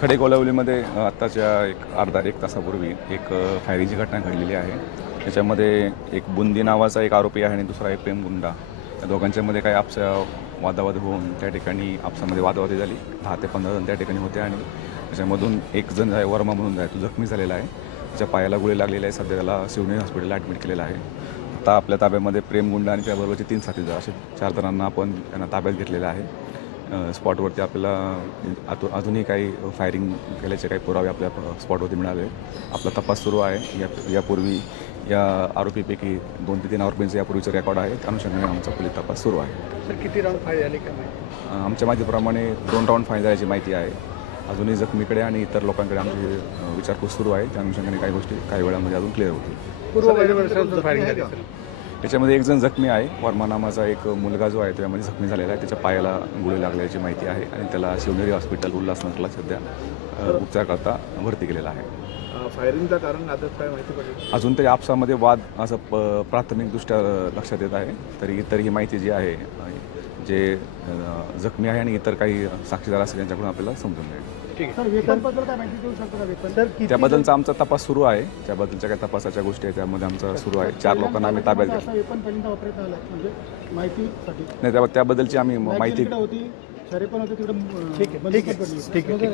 खडेकोलवलीमध्ये आत्ताच्या अर्धा एक तासापूर्वी एक फायरिंगची घटना घडलेली आहे। त्याच्यामध्ये एक बुंदी नावाचा एक आरोपी आहे आणि दुसरा एक प्रेमगुंडा, या दोघांच्यामध्ये काही वादावाद होऊन त्या ठिकाणी आपसामध्ये वादावादी झाली। 10 ते 15 जण त्या ठिकाणी होते आणि त्याच्यामधून एक जण आहे वर्मा म्हणून आहे, तो जखमी झालेला आहे। त्याच्या पायाला गोळी लागलेली आहे। सध्या त्याला शिवनेरी हॉस्पिटलला ॲडमिट केलेलं आहे। आता आपल्या ताब्यामध्ये प्रेमगुंडा आणि त्याबरोबरचे 3 साथीदार असे 4 जणांना आपण त्यांना ताब्यात घेतलेलं आहे। स्पॉटवरती आपल्याला अजूनही काही फायरिंग केल्याचे काही पुरावे आपल्या स्पॉटवरती मिळाले। आपला तपास सुरू आहे। यापूर्वी या आरोपीपैकी 2 ते 3 आरोपींचे यापूर्वीचे रेकॉर्ड आहे। त्या अनुषंगाने आमचा पोलीस तपास सुरू आहे। सर, किती राऊंड फायर झाले काय माहिती? आमच्या माहितीप्रमाणे 2 राऊंड फायर झाल्याची माहिती आहे। अजूनही जखमीकडे आणि इतर लोकांकडे आमची विचारपूस सुरू आहे। त्या अनुषंगाने काही गोष्टी काही वेळामध्ये अजून क्लिअर होतील। फायरिंग झाली याच्यामध्ये एक जण जखमी आहे। वर्मा नावाचा एक मुलगा जो आहे तो यामध्ये जखमी झालेला आहे। त्याच्या पायाला गोळी लागल्याची माहिती आहे आणि त्याला शिवनेरी हॉस्पिटल उल्हासनगरला सध्या उपचारकरता भरती केलेला आहे। फायरिंगचं कारण आता काय माहिती पडली? अजून तरी आपसामध्ये वाद असं प्राथमिकदृष्ट्या लक्षात येत आहे। तरी ही माहिती जी आहे, जे जखमी आहे आणि इतर काही साक्षीदार असतील त्यांच्याकडून आपल्याला समजून मिळेल। ठीक आहे। वेतनबद्दल काय माहिती देऊ शकतो का? वेतन त्याबद्दलचा आमचा तपास सुरू आहे। त्याबद्दलच्या काही तपासाच्या गोष्टी आहेत त्यामध्ये आमचा सुरू आहे। 4 लोकांना आम्ही ताब्यात घेतलं नाही, त्याबद्दलची आम्ही माहिती ठीक आहे।